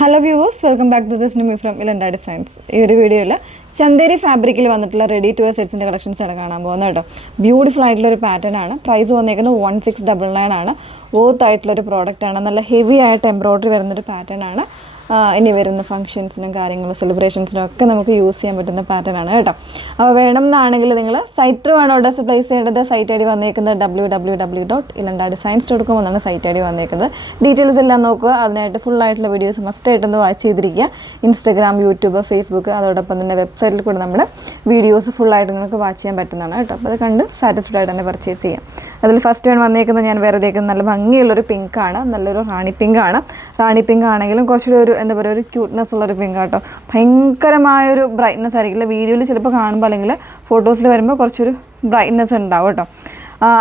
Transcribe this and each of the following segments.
Hello viewers, welcome back to this new from Ilanda designs. ഈ ഒരു വീഡിയോയിൽ ചന്ദേരി ഫാബ്രിക്കിൽ വന്നിട്ടുള്ള റെഡി ടു വെയർ സെറ്റ്സിൻ്റെ കളക്ഷൻസ് ആണ് കാണാൻ പോകുന്നത് കേട്ടോ. ബ്യൂട്ടിഫുൾ ആയിട്ടുള്ള ഒരു പാറ്റേൺ ആണ്. പ്രൈസ് വന്നേക്കുന്നത് 1699 ആണ്. വർത്ത് ആയിട്ടുള്ളൊരു പ്രോഡക്റ്റ് ആണ്. നല്ല ഹെവി ആയിട്ട് എംബ്രോയ്ഡറി വരുന്നൊരു പാറ്റേൺ ആണ്. ഇനി വരുന്ന ഫംഗ്ഷൻസിനും കാര്യങ്ങളും സെലിബ്രേഷൻസിനും ഒക്കെ നമുക്ക് യൂസ് ചെയ്യാൻ പറ്റുന്ന പാറ്റേൺ ആണ് കേട്ടോ. അപ്പോൾ വേണം എന്നാണെങ്കിൽ നിങ്ങൾ സൈറ്റ് വേണോ ഓർഡേഴ്സ് പ്ലേസ് ചെയ്യേണ്ടത്. സൈറ്റ് ഐ ഡി വന്നേക്കുന്നത് www.ilandadesigns.com എന്നാണ് സൈറ്റ് ഐ ഡി വന്നേക്കുന്നത്. ഡീറ്റെയിൽസ് എല്ലാം നോക്കുക. അതിനായിട്ട് ഫുൾ ആയിട്ടുള്ള വീഡിയോസ് മസ്റ്റ് ആയിട്ടൊന്ന് വാച്ച് ചെയ്തിരിക്കുക. ഇൻസ്റ്റാഗ്രാം, യൂട്യൂബ്, ഫേസ്ബുക്ക്, അതോടൊപ്പം തന്നെ വെബ്സൈറ്റിൽ കൂടെ നമ്മൾ വീഡിയോസ് ഫുള്ളായിട്ട് നിങ്ങൾക്ക് വാച്ച് ചെയ്യാൻ പറ്റുന്നതാണ് കേട്ടോ. അപ്പോൾ അത് കണ്ട് സാറ്റിസ്ഫൈഡ് ആയിട്ട് തന്നെ പർച്ചേസ് ചെയ്യാം. അതിൽ ഫസ്റ്റ് വൺ വന്നേക്കുന്നത് ഞാൻ വേറെ നല്ല ഭംഗിയുള്ളൊരു പിങ്കാണ്. നല്ലൊരു റാണി പിങ്കാണ്. റാണി പിങ്ക് ആണെങ്കിലും കുറച്ചൊരു എന്താ പറയുക, ഒരു ക്യൂട്ട്നെസ് ഉള്ളൊരു പിങ്ക് കേട്ടോ. ഭയങ്കരമായൊരു ബ്രൈറ്റ്നെസ് ആയിരിക്കില്ല. വീഡിയോയിൽ ചിലപ്പോൾ കാണുമ്പോൾ അല്ലെങ്കിൽ ഫോട്ടോസിൽ വരുമ്പോൾ കുറച്ചൊരു ബ്രൈറ്റ്നെസ് ഉണ്ടാവും കേട്ടോ.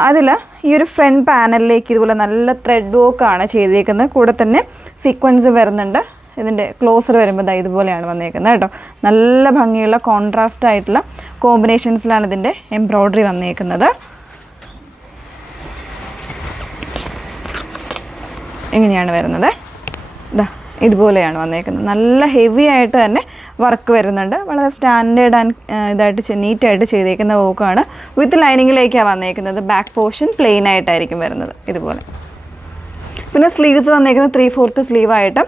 അതിൽ ഈ ഒരു ഫ്രണ്ട് പാനലിലേക്ക് ഇതുപോലെ നല്ല ത്രെഡ് വർക്കാണ് ചെയ്തേക്കുന്നത്. കൂടെ തന്നെ സീക്വൻസ് വരുന്നുണ്ട്. ഇതിൻ്റെ ക്ലോസർ വരുമ്പോൾ ഇതുപോലെയാണ് വന്നേക്കുന്നത് കേട്ടോ. നല്ല ഭംഗിയുള്ള കോൺട്രാസ്റ്റ് ആയിട്ടുള്ള കോമ്പിനേഷൻസിലാണ് ഇതിൻ്റെ എംബ്രോയ്ഡറി വന്നേക്കുന്നത്. ഇങ്ങനെയാണ് വരുന്നത്. ഇതുപോലെയാണ് വന്നേക്കുന്നത്. നല്ല ഹെവി ആയിട്ട് തന്നെ വർക്ക് വരുന്നുണ്ട്. വളരെ സ്റ്റാൻഡേർഡ് ആൻഡ് ഇതായിട്ട് നീറ്റായിട്ട് ചെയ്തേക്കുന്ന വർക്കാണ്. വിത്ത് ലൈനിങ്ങിലേക്കാണ് വന്നേക്കുന്നത്. ബാക്ക് പോർഷൻ പ്ലെയിൻ ആയിട്ടായിരിക്കും വരുന്നത് ഇതുപോലെ. പിന്നെ സ്ലീവ്സ് വന്നേക്കുന്നത് 3/4 സ്ലീവായിട്ട്.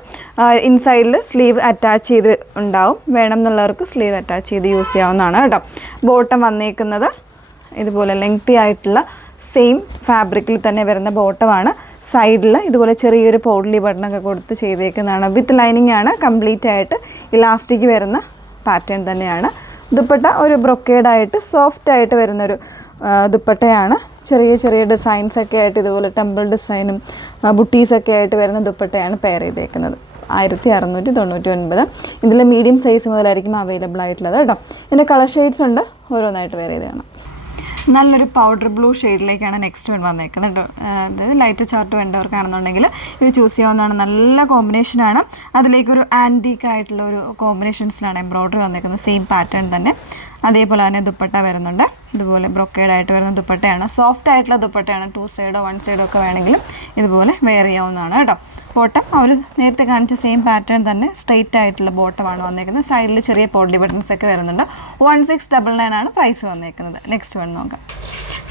ഇൻസൈഡിൽ സ്ലീവ് അറ്റാച്ച് ചെയ്ത് ഉണ്ടാവും. വേണം എന്നുള്ളവർക്ക് സ്ലീവ് അറ്റാച്ച് ചെയ്ത് യൂസ് ചെയ്യാവുന്നതാണ് കേട്ടോ. ബോട്ടം വന്നേക്കുന്നത് ഇതുപോലെ ലെങ്തി ആയിട്ടുള്ള സെയിം ഫാബ്രിക്കിൽ തന്നെ വരുന്ന ബോട്ടമാണ്. സൈഡിൽ ഇതുപോലെ ചെറിയൊരു പോഡ്ലി ബട്ടണൊക്കെ കൊടുത്ത് ചെയ്തേക്കുന്നതാണ്. വിത്ത് ലൈനിങ് ആണ്. കംപ്ലീറ്റ് ആയിട്ട് ഇലാസ്റ്റിക് വരുന്ന പാറ്റേൺ തന്നെയാണ്. ദുപ്പട്ട ഒരു ബ്രൊക്കേഡായിട്ട് സോഫ്റ്റ് ആയിട്ട് വരുന്നൊരു ദുപ്പട്ടയാണ്. ചെറിയ ചെറിയ ഡിസൈൻസൊക്കെ ആയിട്ട് ഇതുപോലെ ടെമ്പിൾ ഡിസൈനും ബുട്ടീസൊക്കെ ആയിട്ട് വരുന്ന ദുപ്പട്ടയാണ് പെയർ ചെയ്തേക്കുന്നത്. 1699. ഇതിൽ മീഡിയം സൈസ് മുതലായിരിക്കും അവൈലബിൾ ആയിട്ടുള്ളത് കേട്ടോ. ഇതിൻ്റെ കളർ ഷെയ്ഡ്സ് ഉണ്ട്. ഓരോന്നായിട്ട് വെയർ ചെയ്ത് കാണാം. നല്ലൊരു പൗഡർ ബ്ലൂ ഷെയ്ഡിലേക്കാണ് നെക്സ്റ്റ് വൺ വന്നേക്കുന്നത് കേട്ടോ. അതായത് ലൈറ്റ് ചാർട്ട് വേണ്ടവർക്കാണെന്നുണ്ടെങ്കിൽ ഇത് ചൂസ് ചെയ്യാവുന്നതാണ്. നല്ല കോമ്പിനേഷനാണ്. അതിലേക്കൊരു ആൻറ്റീക്ക് ആയിട്ടുള്ള ഒരു കോമ്പിനേഷൻസിലാണ് എംബ്രോയ്ഡറി വന്നേക്കുന്നത്. സെയിം പാറ്റേൺ തന്നെ. അതേപോലെ തന്നെ ദുപ്പട്ട വരുന്നുണ്ട്. ഇതുപോലെ ബ്രൊക്കേഡായിട്ട് വരുന്ന ദുപ്പട്ടയാണ്. സോഫ്റ്റ് ആയിട്ടുള്ള ദുപ്പട്ടയാണ്. 2 സൈഡോ 1 സൈഡോ ഒക്കെ വേണമെങ്കിലും ഇതുപോലെ വെയർ ചെയ്യാവുന്നതാണ് കേട്ടോ. ബോട്ടം അവർ നേരത്തെ കാണിച്ച സെയിം പാറ്റേൺ തന്നെ സ്ട്രെയിറ്റ് ആയിട്ടുള്ള ബോട്ടമാണ് വന്നേക്കുന്നത്. സൈഡിൽ ചെറിയ പോഡ്ലി ബട്ടൺസ് ഒക്കെ വരുന്നുണ്ട്. 1699 ആണ് പ്രൈസ് വന്നേക്കുന്നത്. നെക്സ്റ്റ് വൺ നോക്കാം.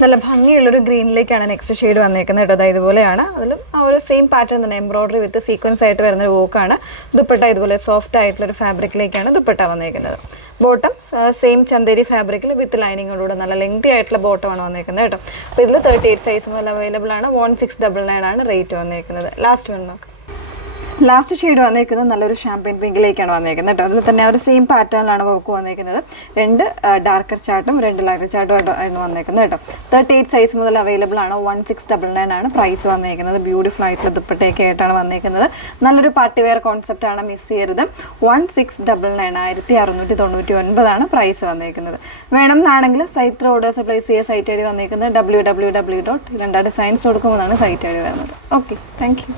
നല്ല ഭംഗിയുള്ളൊരു ഗ്രീനിലേക്കാണ് നെക്സ്റ്റ് ഷെയ്ഡ് വന്നേക്കുന്നത് കേട്ടോ. അതായത് ഇതുപോലെയാണ്. അതിലും ആ ഒരു സെയിം പാറ്റേൺ തന്നെ എംബ്രോയ്ഡറി വിത്ത് സീക്വൻസ് ആയിട്ട് വരുന്നൊരു വർക്കാണ്. ദുപ്പട്ട ഇതുപോലെ സോഫ്റ്റ് ആയിട്ടുള്ളൊരു ഫാബ്രിക്കിലേക്കാണ് ദുപ്പട്ട വന്നേക്കുന്നത്. ബോട്ടം സെയിം ചന്ദേരി ഫാബ്രിക്കിൽ വിത്ത് ലൈനിങ്ങോടുകൂടെ നല്ല ലെങ്തി ആയിട്ടുള്ള ബോട്ടമാണ് വന്നേക്കുന്നത് കേട്ടോ. അപ്പോൾ ഇതിൽ 38 സൈസ് മുതൽ അവൈലബിൾ ആണ്. 1699 ആണ് റേറ്റ് വന്നേക്കുന്നത്. ലാസ്റ്റ് വൺ നോക്കാം. ലാസ്റ്റ് ഷെയ്ഡ് വന്നേക്കുന്നത് നല്ലൊരു ഷാമ്പയിൻ പിങ്കിലേക്കാണ് വന്നേക്കുന്നത് കേട്ടോ. അതിൽ തന്നെ ഒരു സെയിം പാറ്റേണിലാണ് വർക്ക് വന്നേക്കുന്നത്. 2 ഡാർക്കർ ചാർട്ടും 2 ലൈറ്റർ ചാർട്ടും ആണ് വന്നേക്കുന്നത് കേട്ടോ. 38 സൈസ് മുതൽ അവൈലബിൾ ആണ്. 1699 ആണ് പ്രൈസ് വന്നേക്കുന്നത്. ബ്യൂട്ടിഫുൾ ആയിട്ടുള്ള ദുപ്പട്ടയൊക്കെ ആയിട്ടാണ് വന്നേക്കുന്നത്. നല്ലൊരു പാർട്ടി വെയർ കോൺസെപ്റ്റ് ആണ്. മിസ് ചെയ്യരുത്. 1699 1699 ആണ് പ്രൈസ് വന്നേക്കുന്നത്. വേണം എന്നാണെങ്കിൽ സൈറ്റ് ഓർഡേഴ്സ് പ്ലേസ് ചെയ്യുക. സൈറ്റ് ഐ ഡി വന്നേക്കുന്നത് www.ilandadesigns.com എന്നാണ് സൈറ്റ് ഐ ഡി വരുന്നത്. Okay, thank you.